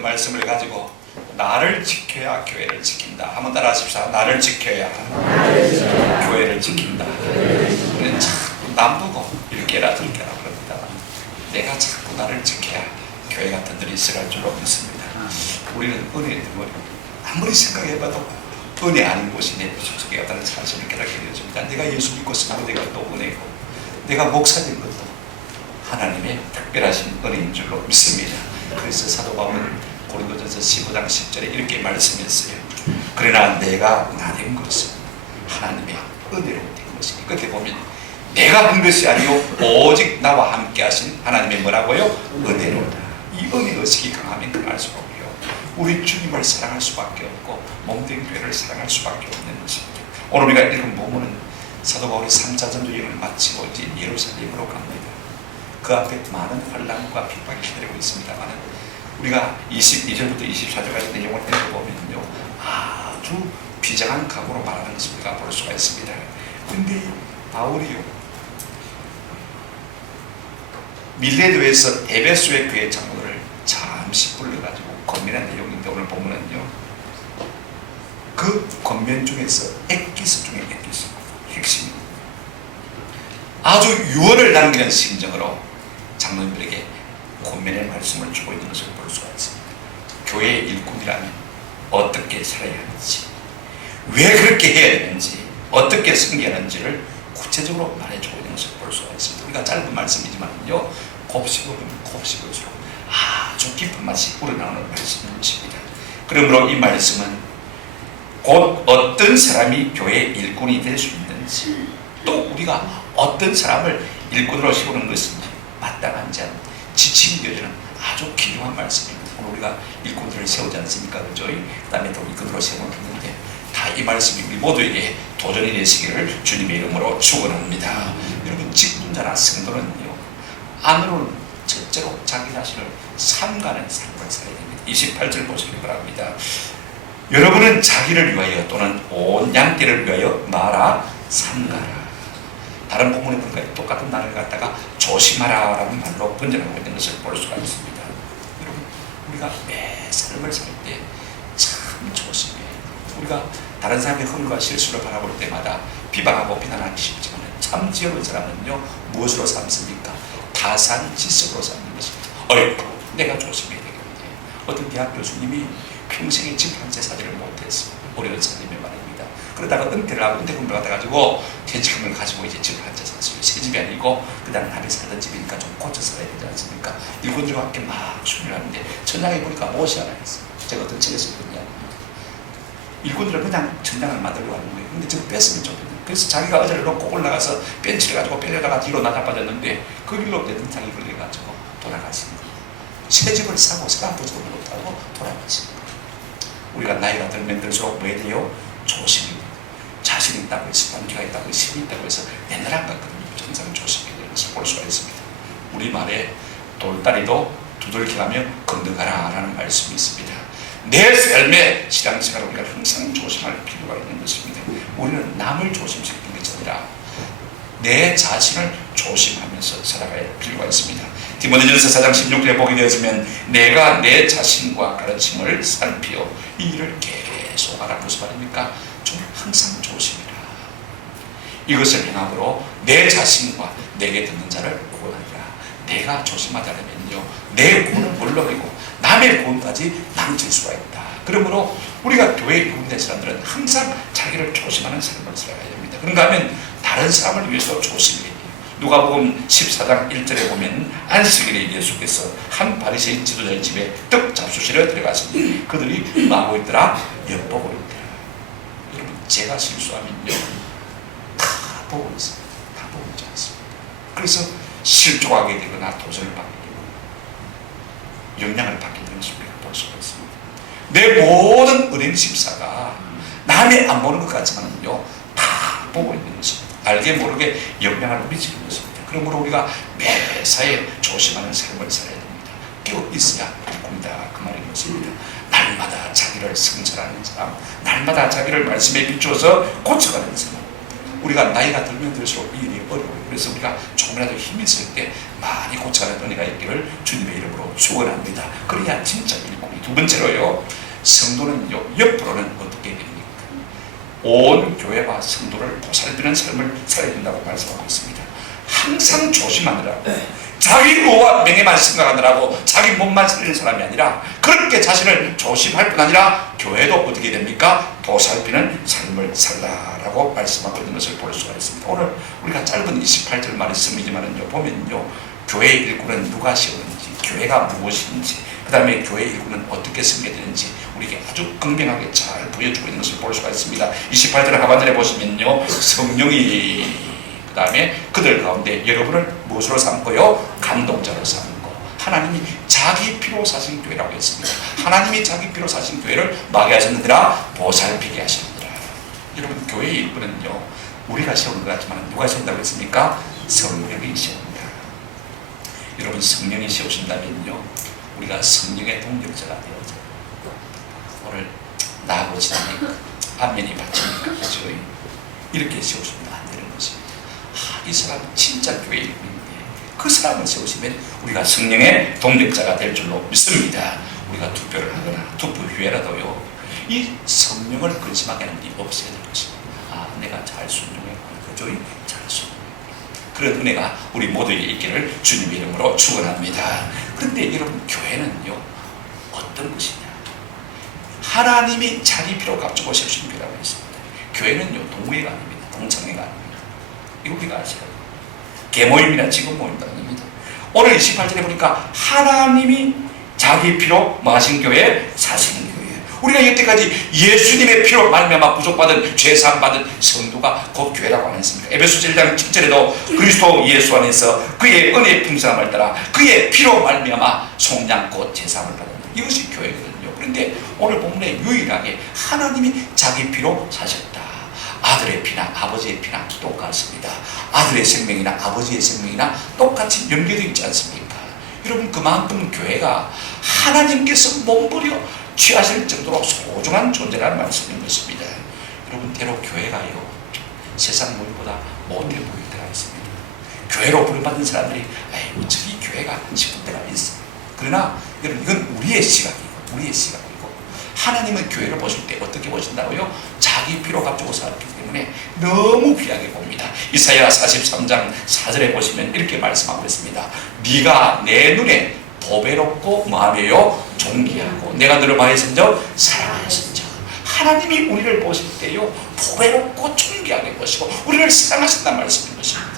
말씀을 가지고 나를 지켜야 교회를 지킨다. 한번 따라 하십시다. 나를 지켜야 교회를 지킨다. 우리는 자꾸 남 보고 일깨라 들깨라 그럽니다. 내가 자꾸 나를 지켜야 교회 같은 들이 있어갈 줄로 믿습니다. 우리는 은혜의 덩어리, 아무리 생각해봐도 은혜 아닌 곳이 내 속에 없다는 사실을 깨닫게 되어집니다. 내가 예수 믿고 쓰고 내가 또 은혜고, 내가 목사된 것도 하나님의 특별하신 은혜인 줄로 믿습니다. 그래서 사도 바울은 고린도전서 15장 10절에 이렇게 말씀했어요. 그러나 내가 나된 것은 하나님의 은혜로 된 것이니, 끝에 보면 내가 한 것이 아니요 오직 나와 함께 하신 하나님의 뭐라고요? 은혜로다. 이 은혜 의식이 강하면 그럴 수가 없고요. 우리 주님을 사랑할 수밖에 없고 몸된 교회를 사랑할 수밖에 없는 것입니다. 오늘 우리가 읽은 본문은 사도 바울이 3차 전도 여행을 마치고 이제 예루살렘으로 갑니다. 그 앞에 많은 환난과 핍박이 기다리고 있습니다만 우리가 22절부터 24절까지 내용을 읽어보면요, 아주 비장한 각오로 말하는 것을 우리가 볼 수가 있습니다. 그런데 바울이요, 밀레도에서 에베소의 교회 장로들을 잠시 불러가지고 권면한 내용인데, 오늘 보면은요, 그 권면 중에서 엑기스 중에 엑기스, 핵심, 아주 유언을 남기는 심정으로 장로님들에게 권면의 말씀을 주고 있는 것을 볼 수가 있습니다. 교회의 일꾼이라면 어떻게 살아야 하는지, 왜 그렇게 해야 되는지, 어떻게 승리하는지를 구체적으로 말해주고 있는 것을 볼 수가 있습니다. 우리가 짧은 말씀이지만요, 곱씹어보면 곱씹을수록 아주 깊은 맛이 우러나오는 말씀인 것입니다. 그러므로 이 말씀은 곧 어떤 사람이 교회의 일꾼이 될 수 있는지, 또 우리가 어떤 사람을 일꾼으로 세우는 것인지 마땅한지 않은 지침이 되어지는 아주 기묘한 말씀입니다. 오늘 우리가 일꾼들을 세우지 않습니까? 그죠? 그 다음에 또 일꾼으로 세우는데 다 이 말씀이 우리 모두에게 도전이 되시기를 주님의 이름으로 축원합니다. 여러분, 직분자나 성도는요, 안으로는 첫째로 자기 자신을 삼가는 삶을 살아야 됩니다. 28절 보시기 바랍니다. 여러분은 자기를 위하여 또는 온 양떼를 위하여 말아 삼가라. 다른 본문에 보니까 똑같은 말을 갖다가 조심하라 라는 말로 번역하고 있는 것을 볼 수가 있습니다. 여러분, 우리가 매 삶을 살 때 참 조심해야 해요. 우리가 다른 사람의 허물과 실수를 바라볼 때마다 비방하고 비난하기 쉽지만 참 지혜로운 사람은요, 무엇으로 삼습니까? 타산지석으로 삼는 것입니다. 어이구, 내가 조심해야 되겠는데. 어떤 대학 교수님이 평생에 집 한 채 사지를 못했어요. 우리 의사님의 말입니다. 그러다가 은퇴를 하고 은퇴 공부를 받아가지고 재직금을 가지고 이제 집을 한 채 샀어요. 새 집이 아니고 그 다음 남이 살던 집이니까 좀 고쳐 살아야 되지 않습니까? 일꾼들과 함께 막 수련을 하는데 천장에 보니까 못이 하나 있어요. 제가 어떤 책에서 읽었냐, 일꾼들은 그냥 천장을 만들려고 하는 거예요. 근데 저거 뺐으면 좋겠네. 그래서 자기가 어제를 놓고 올라가서 벤치를 가지고 빼려다가 뒤로 나자빠졌는데 그 길로 내등탕이 걸려가지고 돌아가십니다. 새 집을 사고 사람 보지도 못하고 돌아가십니다. 우리가 나이가 들면 들수록 뭐 해야 돼요? 조심해야 돼요. 자신 있다고 해서, 단기가 있다고 해서, 힘이 있다고 해서 맨날 안 갔거든요. 항상 조심해야 되는 것을 볼 수가 있습니다. 우리말에 돌다리도 두들겨가며 건너가라 라는 말씀이 있습니다. 내 삶의 신앙생활을 우리가 항상 조심할 필요가 있는 것입니다. 우리는 남을 조심시키는 것이 아니라 내 자신을 조심하면서 살아갈 필요가 있습니다. 디모데전서 4장 16절에 보게 되었으면 내가 내 자신과 가르침을 살피어 이 일을 계속 하라. 무슨 말입니까? 좀 항상 조심해라. 이것을 행함으로 내 자신과 내게 듣는 자를 구원하리라. 내가 조심하자면요, 내 구원은 물론이고 남의 구원까지 남길 수가 있다. 그러므로 우리가 교회에 입문된 사람들은 항상 자기를 조심하는 삶을 살아야 됩니다. 그런가 하면 다른 사람을 위해서 조심해야 돼요. 누가복음 14장 1절에 보면 안식일에 예수께서 한 바리새인 지도자의 집에 떡 잡수시러 들어갔으니 그들이 뭐 하고 있더라? 엿보고 있더라. 여러분, 제가 실수하면요, 다 보고 있습니다. 다 보고 있지 않습니다. 그래서 실족하게 되거나 도전을 받게 되고 영향을 받게 되는 것을 볼 수가 있습니다. 내 모든 은행 심사가 남이 안 보는 것 같지만요, 다 보고 있는 것입니다. 알게 모르게 영향을 미치는 것입니다. 그러므로 우리가 매사에 조심하는 삶을 살아야 됩니다. 깨어 있어야 일꾼이다, 그 말인 것입니다. 날마다 자기를 성찰하는 사람, 날마다 자기를 말씀에 비추어서 고쳐가는 사람. 우리가 나이가 들면 들수록 이 일이 어려워요. 그래서 우리가 조금이라도 힘이 있을 때 많이 고쳐가는 은혜가 있기를 주님의 이름으로 축원합니다. 그래야 진짜 일꾼이 두 번째로요, 성도는요, 옆으로는 어떻게 됩니까? 온 교회와 성도를 보살피는 삶을 살아야 된다고 말씀하고 있습니다. 항상 조심하느라고, 자기 의와 명예만 생각하느라고 자기 몸만 살리는 사람이 아니라, 그렇게 자신을 조심할 뿐 아니라 교회도 어떻게 됩니까? 보살피는 삶을 살라라고 말씀하고 있는 것을 볼 수가 있습니다. 오늘 우리가 짧은 28절 말씀이지만은요, 보면요, 교회의 일꾼은 누가 세우는지, 교회가 무엇인지, 그 다음에 교회 일꾼은 어떻게 섬겨야 되는지 우리에게 아주 건강하게 잘 보여주고 있는 것을 볼 수가 있습니다. 28절 하반절에 보시면요, 성령이 그 다음에 그들 가운데 여러분을 무엇으로 삼고요? 감동자로 삼고, 하나님이 자기 피로 사신 교회라고 했습니다. 하나님이 자기 피로 사신 교회를 막게 하셨느니라, 보살피게 하셨느니라. 여러분, 교회의 일꾼은요, 우리가 세우는 것 같지만 누가 세운다고 했습니까? 성령이 세웁니다. 여러분, 성령이 세우신다면요, 우리가 성령의 동력자가 되어져. 오늘 나하고 지나니까 안면이 받칩니까? 그렇죠? 이렇게 세우시면 안 되는 것입니다. 이 사람 진짜 교회 일꾼인데 그 사람을 세우시면 우리가 성령의 동력자가 될 줄로 믿습니다. 우리가 투표를 하거나 투표회라도요, 이 성령을 근심하게 하는 일이 없어야 될 것입니다. 내가 잘 순종했구나. 그죠? 잘 순종했구나. 그런 은혜가 우리 모두에게 있기를 주님의 이름으로 축원합니다. 그런데 여러분, 교회는요, 어떤 것이냐? 하나님이 자기 피로 값주고 세우신 교회라고 했습니다. 교회는요, 동호회가 아닙니다. 동창회가 아닙니다. 이거 우리가 아셔야 돼요. 개모임이나 직업모임도 아닙니다. 오늘 28절에 보니까 하나님이 자기 피로 마신 교회 사시는 교회예요. 우리가 여태까지 예수님의 피로 말미암아 구속받은, 죄사함받은 성도가 곧 교회라고 안 했습니까? 에베소서 1장 7절에도 그리스도 예수 안에서 그의 은혜의 풍성함을 따라 그의 피로 말미암아 속량 곧 죄사함을 받는, 이것이 교회거든요. 그런데 오늘 본문에 유일하게 하나님이 자기 피로 사셨다. 아들의 피나 아버지의 피나 똑같습니다. 아들의 생명이나 아버지의 생명이나 똑같이 연결되어 있지 않습니까? 여러분, 그만큼 교회가 하나님께서 몸부려 취하실 정도로 소중한 존재라는 말씀인 것입니다. 여러분, 때로 교회가요, 세상 모임보다 못해 보일 때가 있습니다. 교회로 부름받는 사람들이 저기 교회가 싶은 때가 있어요. 그러나 여러분, 이건 우리의 시각이고 하나님은 교회를 보실 때 어떻게 보신다고요? 자기 피로 값주고 살았기 때문에 너무 귀하게 봅니다. 이사야 43장 4절에 보시면 이렇게 말씀하고 있습니다. 네가 내 눈에 보배롭고 뭐하며요? 존귀하고 내가 너를 마음에서 사랑하신즉. 하나님이 우리를 보실 때요, 보배롭고 존귀하게 보시고 우리를 사랑하신다는 말씀인 것입니다.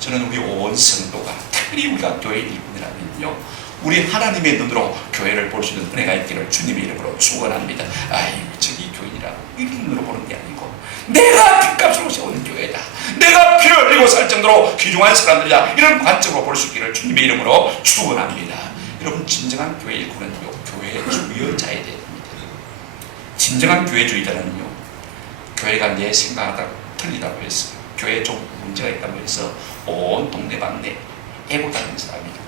저는 우리 온 성도가, 특별히 우리가 교회 일꾼이라면요, 우리 하나님의 눈으로 교회를 볼 수 있는 은혜가 있기를 주님의 이름으로 축원합니다. 저기 교인이라고 이런 눈으로 보는 게 아니고, 내가 핏값으로 세우는 교회다, 내가 피를 흘리고 살 정도로 귀중한 사람들이다, 이런 관점으로 볼 수 있기를 주님의 이름으로 축원합니다. 여러분, 진정한 교회 일꾼은요, 교회의 주의자에 대해 됩니다. 진정한 교회주의자는요, 교회가 내 생각하다 틀리다고 해서, 교회에 좀 문제가 있다고 해서 온 동네방네 애고다니는 사람이에요.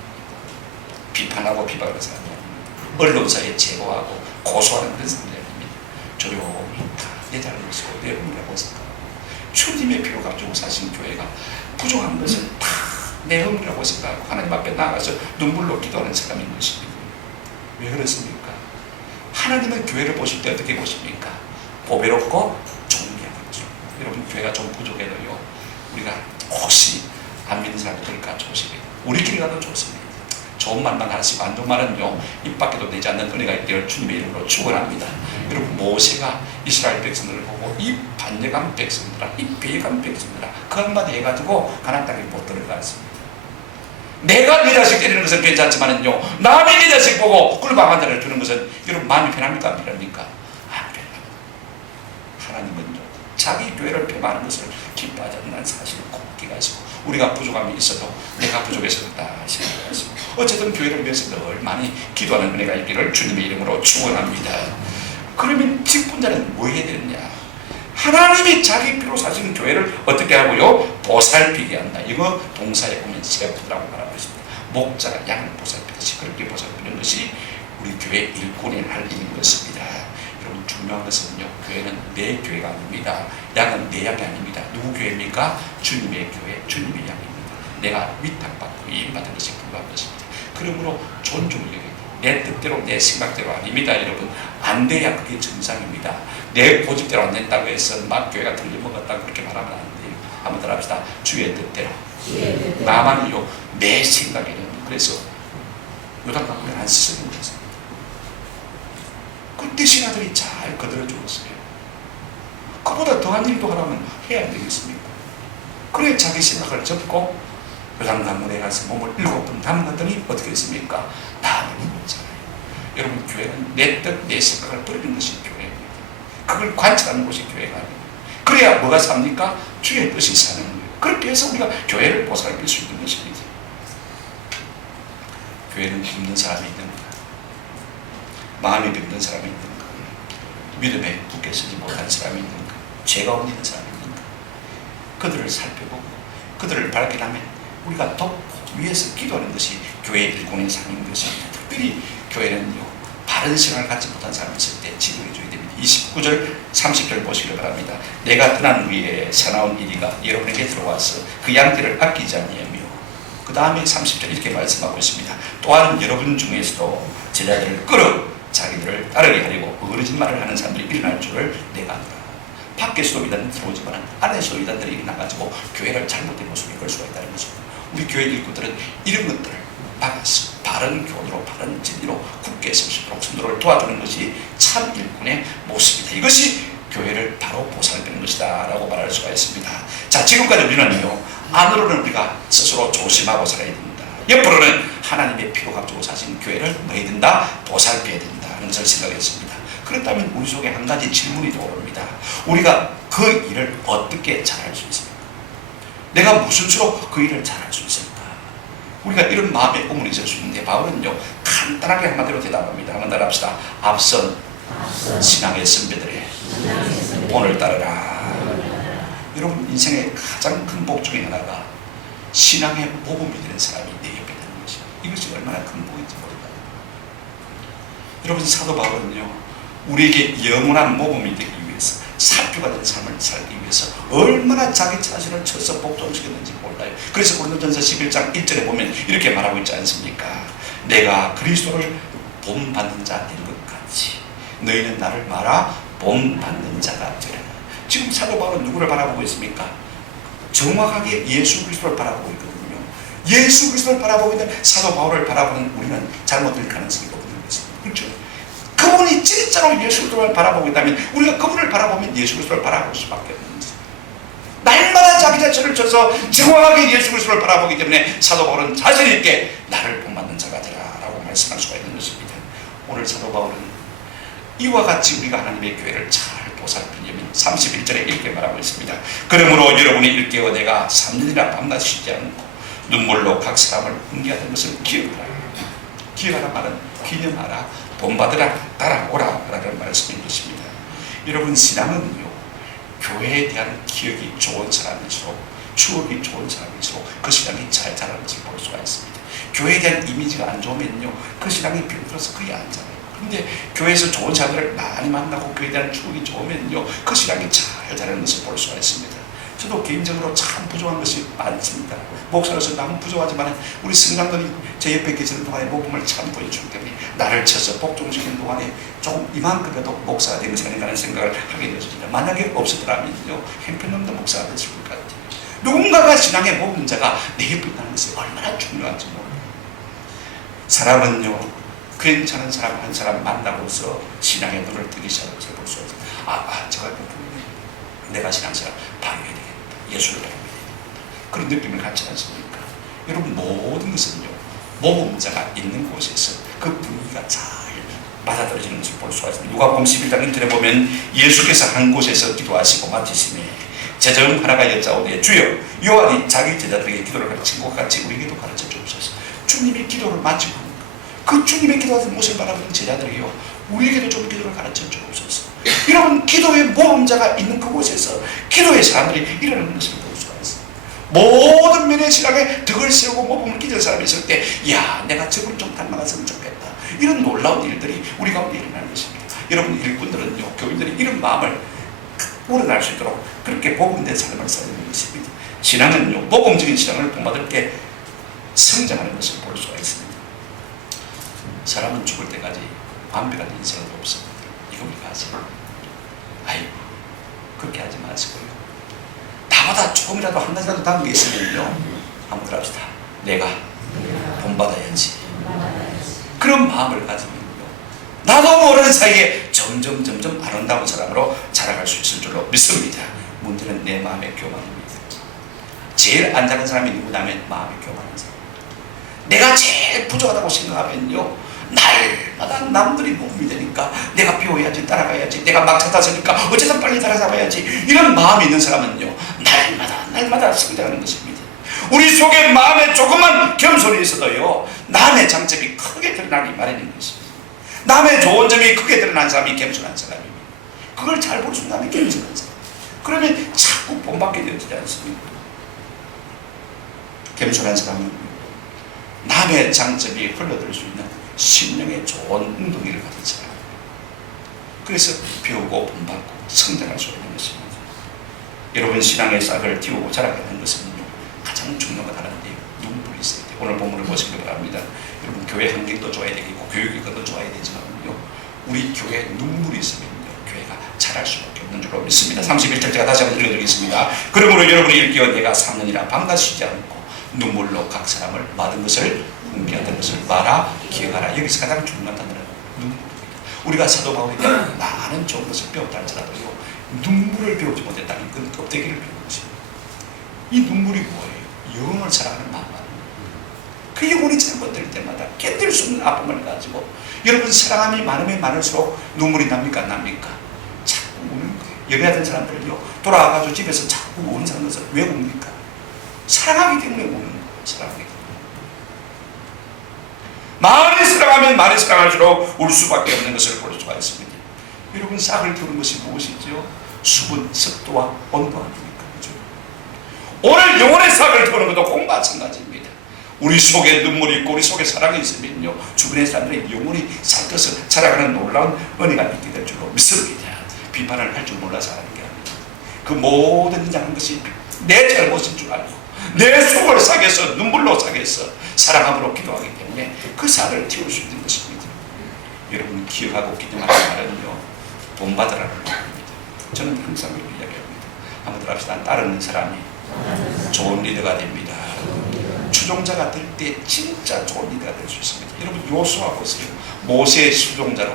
비판하고 비방하는 사람이 아닙니다. 언론사에 제보하고 고소하는 그런 사람이 아닙니다. 조용히 다 내 잘못이고 내 흠이라고 생각하고, 주님의 피로 값주고 사신 교회가 부족한 것은 다 내 흠이라고 생각하고 하나님 앞에 나가서 눈물로 기도하는 사람인 것입니다. 왜 그렇습니까? 하나님은 교회를 보실 때 어떻게 보십니까? 보배롭고 존귀한 거죠. 여러분, 교회가 좀 부족해도요, 우리가 혹시 안 믿는 사람들일까 조심해요. 우리끼리 가도 좋습니다. 좋은 말만 하시고 안 좋은 말은요, 입 밖에도 내지 않는 은혜가 있기를 주님의 이름으로 축원합니다. 여러분, 모세가 이스라엘 백성들을 보고 이 반역한 백성들아, 이 배역한 백성들아, 그 한마디 해가지고 가나안 땅에 못 들어갔습니다. 내가 내 자식 때리는 것은 괜찮지만은요, 남이 내 자식 보고 꿀밤 하나를 주는 것은 여러분 마음이 편합니까? 안 편합니까? 안 편합니다. 하나님은요, 자기 교회를 폄하하는 것을 기뻐하지 않는 사실을 꼭 기가지고, 우리가 부족함이 있어도 내가 부족해서 그렇다 생각하시고, 어쨌든 교회를 위해서 늘 많이 기도하는 은혜가 있기를 주님의 이름으로 축원합니다. 그러면 직분자는 뭐 해야 되느냐? 하나님이 자기 피로 사신 교회를 어떻게 하고요? 보살피게 한다. 이거 동사에 보면 셰프드라고 말하고 있습니다. 목자가 양을 보살피듯이 그렇게 보살피는 것이 우리 교회 일꾼이 할 일인 것입니다. 여러분, 중요한 것은요, 교회는 내 교회가 아닙니다. 양은 내 양이 아닙니다. 누구 교회입니까? 주님의 교회, 주님의 양입니다. 내가 위탁받고 위임받은 것이 불과한 것입니다. 그러므로 존중을 여기고 내 뜻대로 내 생각대로 아닙니다. 여러분, 안 돼야 그게 정상입니다. 내 고집대로 안 된다고 해서 막 교회가 틀려먹었다고 그렇게 말하면 안 돼요. 한번 더 합시다. 주의 뜻대로. 나만요, 내 생각에는. 그래서 요단강물에 안 쓰는 거였습니다. 그때 신하들이 잘 거들어 주었어요. 그보다 더한 일도 하라면 해야 되겠습니까? 그래 자기 생각을 접고 요단강물에 가서 몸을 7번 담갔더니 어떻게 했습니까? 나를 부었잖아요. 여러분, 교회는 내 뜻, 내 생각을 버리는 것이 교회입니다. 그걸 관찰하는 곳이 교회가 아닙니다. 그래야 뭐가 삽니까? 주의 뜻이 사는 거예요. 그렇게 해서 우리가 교회를 보살필 수 있는 것입니다. 교회는 힘든 사람이 있는가? 마음이 병든 사람이 있는가? 믿음에 굳게 서지 못한 사람이 있는가? 죄가 없는 사람이 있는가? 그들을 살펴보고 그들을 발견하면 우리가 돕고 위에서 기도하는 것이 교회 일꾼의 상인 것입니다. 특별히 교회는요, 바른 생각을 갖지 못한 사람이 있을 때 지도해 줘야 됩니다. 29절 30절 보시길 바랍니다. 내가 떠난 후에 사나운 이리가 여러분에게 들어와서 그 양떼를 아끼지 아니하며, 그 다음에 30절 이렇게 말씀하고 있습니다. 또한 여러분 중에서도 제자들을 끌어 자기들을 따르게 하려고 어그러진 말을 하는 사람들이 일어날 줄을 내가 안다. 밖에서도 이단들이 들어오지만 안에서도 이단들이 일어나가지고 교회를 잘못된 모습을 이끌 수가 있다는 것입니다. 우리 교회 일꾼들은 이런 것들을 막아서 바른 교훈으로, 바른 진리로 굳게 서시도록 성도를 도와주는 것이 참 일꾼의 모습이다. 이것이 교회를 바로 보살피는 것이다 라고 말할 수가 있습니다. 자, 지금까지 우리는요, 안으로는 우리가 스스로 조심하고 살아야 됩니다. 옆으로는 하나님의 피로 값주고 사신 교회를 뭐 해야 된다? 보살펴야 된다 하는 것을 생각했습니다. 그렇다면 우리 속에 한 가지 질문이 떠오릅니다. 우리가 그 일을 어떻게 잘할 수 있습니까? 내가 무슨 수로 그 일을 잘할 수 있을까? 우리가 이런 마음의 의문이 있을 수 있는데 바울은요, 간단하게 한마디로 대답합니다. 한번 따라합시다. 앞선 신앙의 선배들의 본을 따르라. 여러분, 인생의 가장 큰 복 중에 하나가 신앙의 모범이 되는 사람이 내 옆에 되는 것이, 이것이 얼마나 큰 복인지 모릅니다. 여러분, 사도 바울은요, 우리에게 영원한 모범이 되기 위해서, 사표가 된 삶을 살기 위해서 얼마나 자기 자신을 쳐서 복종시켰는지 몰라요. 그래서 고린도전서 11장 1절에 보면 이렇게 말하고 있지 않습니까? 내가 그리스도를 본받는 자 된 것 같이 너희는 나를 말아 본받는 자가 되라. 지금 사도 바울은 누구를 바라보고 있습니까? 정확하게 예수 그리스도를 바라보고 있거든요. 예수 그리스도를 바라보고 있는 사도 바울을 바라보는 우리는 잘못될 가능성이 높은 것입니다. 그렇죠? 그분이 진짜로 예수 그리스도를 바라보고 있다면 우리가 그분을 바라보면 예수 그리스도를 바라볼 수밖에 없는 것입니다. 날마다 자기 자신을 쳐서 정확하게 예수 그리스도를 바라보기 때문에 사도 바울은 자신 있게 나를 본받는 자가 되라 라고 말씀할 수가 있는 것입니다. 오늘 사도 바울은 이와 같이 우리가 하나님의 교회를 잘 보살피려면 31절에 이렇게 말하고 있습니다. 그러므로 여러분이 일깨워 내가 3년이나 밤낮 쉬지 않고 눈물로 각 사람을 훈계하던 것을 기억하라. 기억하라 말은 기념하라, 본받으라, 따라오라 라는 말씀인 것입니다. 여러분, 신앙은요, 교회에 대한 기억이 좋은 사람일수록, 추억이 좋은 사람일수록 그 신앙이 잘 자라는 것을 볼 수가 있습니다. 교회에 대한 이미지가 안 좋으면요, 그 신앙이 병들어서 거의 안 자라요. 그런데 교회에서 좋은 사람들을 많이 만나고 교회에 대한 추억이 좋으면요, 그 신앙이 잘 자라는 것을 볼 수가 있습니다. 저도 개인적으로 참 부족한 것이 많습니다. 목사로서 너무 부족하지만 우리 성장들이 제 옆에 계시는 동안에 복음을 참 보여주기 때문에 나를 쳐서 복종시키는 동안에 조금 이만큼이라도 목사가 되는 생각을 하게 되었습니다. 만약에 없었더라면요, 형편없는 목사가 됐을 것 같아요. 누군가가 신앙의 복음자가 내 옆에 있다는 것이 얼마나 중요한지 모릅니다. 사람은요, 괜찮은 사람 한 사람 만나고서 신앙의 눈을 뜨기 시작하는 것을 볼 수 있어요. 저가 내가 신앙생활 바르게 되겠다. 예수를 바르게 되겠다. 그런 느낌을 갖지 않습니까? 여러분, 모든 것은요, 모범자가 있는 곳에서 그 분위기가 잘 받아들여지는 것을 볼 수가 있습니다. 누가복음 11장 1절에 보면 예수께서 한 곳에서 기도하시고 마치시매 제자 중 하나가 여짜오되 주여, 요한이 자기 제자들에게 기도를 가르친 것 같이 우리에게도 가르쳐 주옵소서. 주님이 기도를 마치고 그 주님의 기도하는 모습을 바라보는 제자들이요, 우리에게도 좀 기도를 가르쳐 주옵소서. 여러분, 기도의 모범자가 있는 그곳에서 기도의 사람들이 일어나는 것을 볼 수가 있습니다. 모든 면의 신앙에 덕을 세우고 모범을 끼는 사람이 있을 때, 야, 내가 저분을 좀 닮아갔으면 좋겠다, 이런 놀라운 일들이 우리 가운데 일어나는 것입니다. 여러분, 일꾼들은요, 교인들이 이런 마음을 우러날 수 있도록 그렇게 복음된 삶을 살는 것입니다. 신앙은요, 모범적인 신앙을 본받을 때 성장하는 것을 볼 수가 있습니다. 사람은 죽을 때까지 완벽한 인생은 없습니다. 이거 우리가 아세요? 아이고, 그렇게 하지 마시고요. 나보다 조금이라도 한 가지라도 다른 게 있으면요, 한번 들합시다. 내가 본받아야지. 그런 마음을 가지면요, 나도 모르는 사이에 점점 아름다운 사람으로 자라갈 수 있을 줄로 믿습니다. 문제는 내 마음의 교만입니다. 제일 안 자란 사람이 누구냐면 마음의 교만한 사람. 내가 제일 부족하다고 생각하면요, 날마다 남들이 못 믿으니까 내가 비워야지, 따라가야지, 내가 막차 탔으니까 어쨌든 빨리 따라잡아야지, 이런 마음이 있는 사람은요, 날마다 성장하는 것입니다. 우리 속에 마음에 조금만 겸손이 있어도요, 남의 장점이 크게 드러나기 마련인 것입니다. 남의 좋은 점이 크게 드러난 사람이 겸손한 사람입니다. 그걸 잘 볼 수 있는 사람이 겸손한 사람. 그러면 자꾸 본받게 되어지지 않습니까? 겸손한 사람은 남의 장점이 흘러들 수 있는 심령의 좋은 웅덩이를 가진 사람. 그래서 배우고 본받고 성장할 수 있는 것입니다. 여러분, 신앙의 싹을 틔우고 자라가는 것은요, 가장 중요한 것 하나인데 눈물이 있어야 돼요. 오늘 본문을 보시기 바랍니다. 여러분, 교회 환경도 좋아야 되고 교육도 좋아야 되지만요, 우리 교회에 눈물이 있으면요, 교회가 자랄 수밖에 없는 줄로 믿습니다. 31절 제가 다시 한번 읽어드리겠습니다. 그러므로 여러분이 일깨어 내가 3년이나 밤낮 쉬지 않고 눈물로 각 사람을 받은 것을 훈계하던 것을 말아 기억하라. 여기서 가장 중요한 단어는 눈물입니다. 우리가 사도 바울에 대한 많은 좋은 것을 배웠다 할지라도요, 눈물을 배우지 못했다는 건 껍데기를 배우는 것입니다. 이 눈물이 뭐예요? 영혼을 사랑하는 마음. 그 영혼이 잘못될 때마다 견딜 수 없는 아픔을 가지고, 여러분, 사랑함이 많으면 많을수록 눈물이 납니까? 안 납니까? 자꾸 우는 거예요. 연애하던 사람들요, 돌아와가지고 집에서 자꾸 우는 사람들 왜 웁니까? 사랑하기 때문에 우는 거예요. 사랑하기 때문에. 많이 사랑하면 많이 사랑할수록 울 수밖에 없는 것을 볼 수가 있습니다. 여러분, 싹을 틔우는 것이 무엇이죠? 수분, 습도와 온도 아닙니까? 그렇죠? 오늘 영혼의 싹을 틔우는 것도 꼭 마찬가지입니다. 우리 속에 눈물이 있고 우리 속에 사랑이 있으면요, 주변의 사람들의 영혼이 살쪄서 자라가는 놀라운 은혜가 있게 될 줄로 믿습니다. 비판을 할 줄 몰라서 하는 게 아닙니다. 그 모든 인자하는 것이 내 잘못인 줄 알고 내 속을 싹해서 눈물로 싹해서 사랑함으로 기도하기 때문에 그 싹을 틔울 수 있는 것입니다. 여러분, 기억하고 기도하는 말은요, 본받으라는 말입니다. 저는 항상 그렇게 이야기합니다. 한번 들합시다. 따르는 사람이 좋은 리더가 됩니다. 추종자가 될 때 진짜 좋은 리더가 될 수 있습니다. 여러분, 요수아 보세요. 모세의 추종자로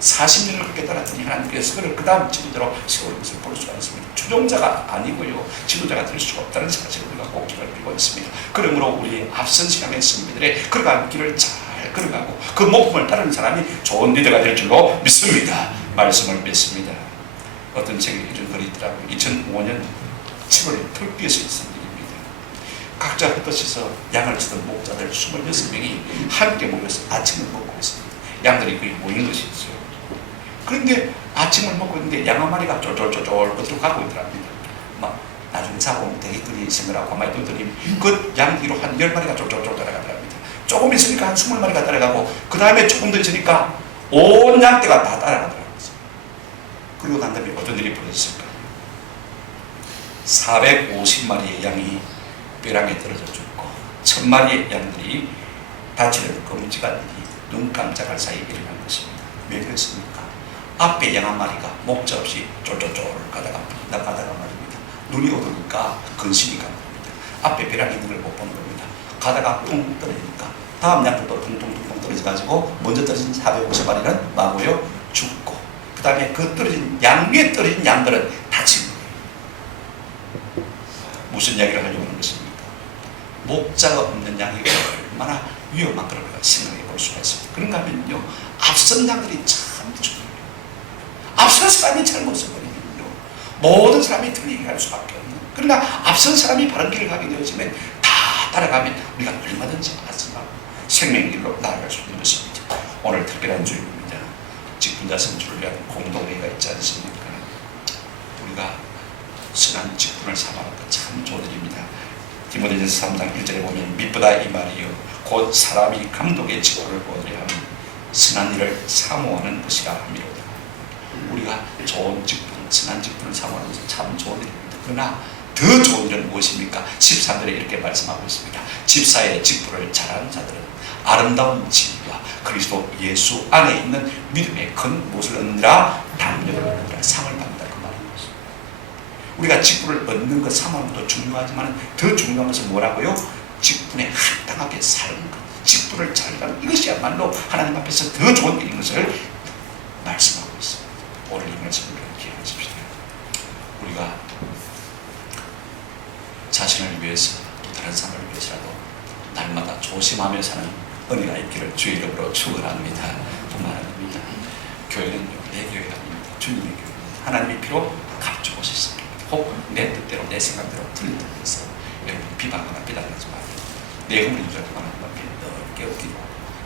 40년을 그렇게 따랐더니 하나님께서 그를 그 다음 지도자로 세우는 것을 볼 수가 있습니다. 추종자가 아니고요, 지도자가 될 수가 없다는 사실을 우리가 꼭 기억할 필요가 있습니다. 그러므로 우리 앞선 시간의 선배들의 걸어간 길을 잘 걸어가고 그 목표를 따르는 사람이 좋은 리더가 될 줄로 믿습니다. 말씀을 맺습니다. 어떤 책에 이런 글이 있더라고요. 2005년 7월에 털피에서 있습니다. 각자 흩어져서 양을 치던 목자들 26명이 함께 모여서 아침을 먹고 있습니다. 양들이 거의 모인 것이 있어요. 그런데 아침을 먹고 있는데 양 한 마리가 쫄쫄쫄 어디로 가고 있더랍니다. 막 나중에 자고 대기들이 생각하고 가만히 두더니 그 양 뒤로 한 10마리가 쫄쫄쫄 따라가더랍니다. 조금 있으니까 한 20마리가 따라가고 그 다음에 조금 더 있으니까 온 양떼가 다 따라가더랍니다. 그리고 난 다음에 어떤 일이 벌어졌을까요? 450마리의 양이 벼랑에 떨어져 죽고 1000마리의 양들이 다치는 끔찍한 일이 눈 깜짝할 사이에 일어난 것입니다. 왜 그랬습니까? 앞에 양 한 마리가 목자 없이 쫄쫄쫄 가다가 말입니다. 눈이 오르니까 근심이 간 겁니다. 앞에 벼랑에 있는 걸 못 본 겁니다. 가다가 뚱 떨어지니까 다음 양들도 퉁퉁퉁 떨어져가지고 먼저 떨어진 450마리는 마고요 죽고, 그 다음에 그 떨어진 양 위에 떨어진 양들은 다친 거예요. 무슨 이야기를 하려고 하는 것입니까? 목자가 없는 양이 얼마나 위험한 그런 걸 생각해 볼 수가 있습니다. 그런가 하면요, 앞선 양들이 참 중요해요. 앞선 사람이 잘못을 버리면요, 모든 사람이 틀리게 할 수밖에 없는. 그러나 앞선 사람이 바른 길을 가게 되어지면 다 따라가면 우리가 얼마든지 안전하고 생명의 길로 나아갈 수 있는 것입니다. 오늘 특별한 주일입니다. 직분자 선출을 위한 공동회의가 있지 않습니까? 우리가 선한 직분을 삼아가는 것 참 좋은 일입니다. 디모데전서 3장 1절에 보면 미쁘다 이 말이요 곧 사람이 감독의 직분을 보으려 하면 선한 일을 사모하는 것이라 함이로다. 우리가 좋은 직분, 선한 직분을 사모하는 것은 참 좋은 일입니다. 그러나 더 좋은 일은 무엇입니까? 13절에 이렇게 말씀하고 있습니다. 집사의 직분을 잘하는 자들은 아름다운 진리와 그리스도 예수 안에 있는 믿음의 큰 무엇을 얻느라? 담력을 얻느라 상을 받는다 그 말인 것입니다. 우리가 직분을 얻는 것 사망도 중요하지만 더 중요한 것은 뭐라고요? 직분에 합당하게 사는 것, 직분을 잘 가는 이것이야말로 하나님 앞에서 더 좋은 일인 것을 말씀하고 있습니다. 오늘 이 말씀을 기억하십시오. 우리가 자신을 위해서 또 다른 사람을 위해서라도 날마다 조심하며 사는 은혜가 있기를 주의 이름으로 축원합니다. 뿐만 아닙니다. 교회는요, 내 교회가 아닙니다. 주님의 교회입니다. 하나님의 피로 감추고 싶습니다. 혹 내 뜻대로 내 생각대로 틀린 뜻에서 여러분 비방하거나 비난하지 마세요. 내 허물이 누적하는 하나님 앞에 넓게 엎기도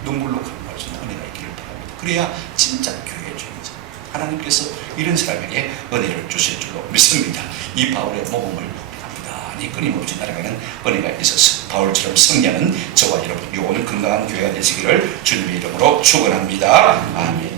눈물로 감동할 수 있는 은혜가 있기를 바랍니다. 그래야 진짜 교회의 주인이죠. 하나님께서 이런 사람에게 은혜를 주실 줄로 믿습니다. 이 바울의 모범을 부단히 끊임없이 따라가는 은혜가 있어서 바울처럼 승리하는 저와 여러분 영혼을 건강한 교회가 되시기를 주님의 이름으로 축원합니다. 아멘.